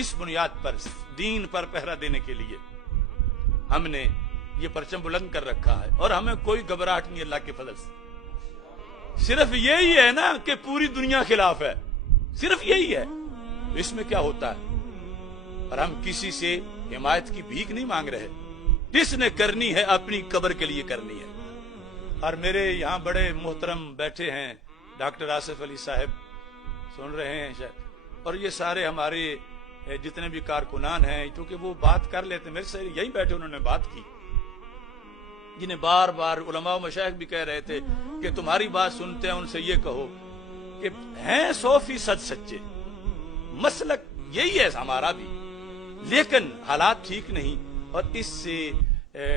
اس بنیاد پر دین پر پہرا دینے کے لیے ہم نے یہ پرچم بلند کر رکھا ہے، اور ہمیں کوئی گھبراہٹ نہیں اللہ کے فضل سے۔ صرف یہی ہے نا کہ پوری دنیا خلاف ہے، صرف یہی ہے، اس میں کیا ہوتا ہے؟ اور ہم کسی سے حمایت کی بھیک نہیں مانگ رہے، جس نے کرنی ہے اپنی قبر کے لیے کرنی ہے۔ اور میرے یہاں بڑے محترم بیٹھے ہیں، ڈاکٹر آصف علی صاحب سن رہے ہیں شاید، اور یہ سارے ہمارے جتنے بھی کارکنان ہیں، کیونکہ وہ بات کر لیتے، میرے سے یہی بیٹھے انہوں نے بات کی، جنہیں بار بار علماء و مشائخ بھی کہہ رہے تھے کہ تمہاری بات سنتے ہیں، ان سے یہ کہو کہ ہیں 100% سچے، مسلک یہی ہے ہمارا بھی، لیکن حالات ٹھیک نہیں، اور اس سے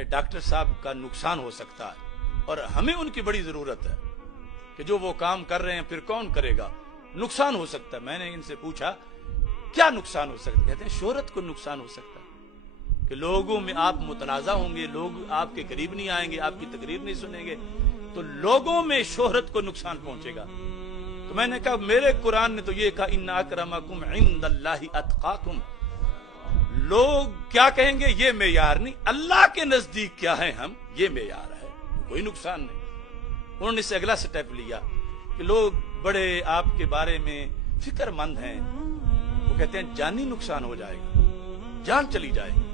ڈاکٹر صاحب کا نقصان ہو سکتا ہے، اور ہمیں ان کی بڑی ضرورت ہے کہ جو وہ کام کر رہے ہیں پھر کون کرے گا؟ نقصان ہو سکتا ہے۔ میں نے ان سے پوچھا کیا نقصان ہو سکتا ہے؟ کہتے ہیں شہرت کو نقصان ہو سکتا ہے، کہ لوگوں میں آپ متنازع ہوں گے، لوگ آپ کے قریب نہیں آئیں گے، آپ کی تقریر نہیں سنیں گے، تو لوگوں میں شہرت کو نقصان پہنچے گا۔ تو میں نے کہا میرے قرآن نے تو یہ کہا ان اکرمکم عند اللہ اتقاکم، لوگ کیا کہیں گے یہ معیار نہیں، اللہ کے نزدیک کیا ہے ہم، یہ معیار ہے، کوئی نقصان نہیں۔ انہوں نے اس سے اگلا سٹیپ لیا کہ لوگ بڑے آپ کے بارے میں فکر مند ہیں، وہ کہتے ہیں جانی نقصان ہو جائے گا، جان چلی جائے گی،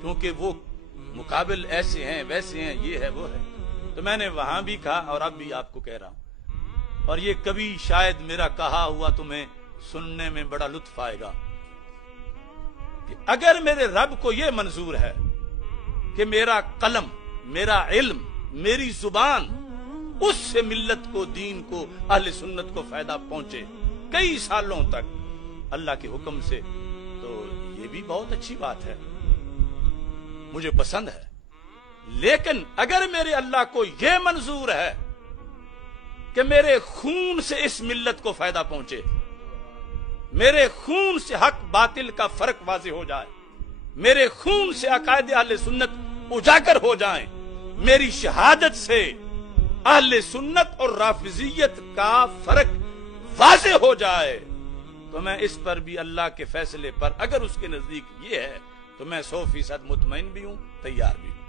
کیونکہ وہ مقابل ایسے ہیں ویسے ہیں، یہ ہے وہ ہے۔ تو میں نے وہاں بھی کہا اور اب بھی آپ کو کہہ رہا ہوں، اور یہ کبھی شاید میرا کہا ہوا تمہیں سننے میں بڑا لطف آئے گا، کہ اگر میرے رب کو یہ منظور ہے کہ میرا قلم، میرا علم، میری زبان، اس سے ملت کو، دین کو، اہل سنت کو فائدہ پہنچے کئی سالوں تک اللہ کے حکم سے، تو یہ بھی بہت اچھی بات ہے، مجھے پسند ہے۔ لیکن اگر میرے اللہ کو یہ منظور ہے کہ میرے خون سے اس ملت کو فائدہ پہنچے، میرے خون سے حق باطل کا فرق واضح ہو جائے، میرے خون سے عقائد اہل سنت اجاگر ہو جائیں، میری شہادت سے اہل سنت اور رافضیت کا فرق واضح ہو جائے، تو میں اس پر بھی اللہ کے فیصلے پر اگر اس کے نزدیک یہ ہے تو میں 100% مطمئن بھی ہوں، تیار بھی ہوں۔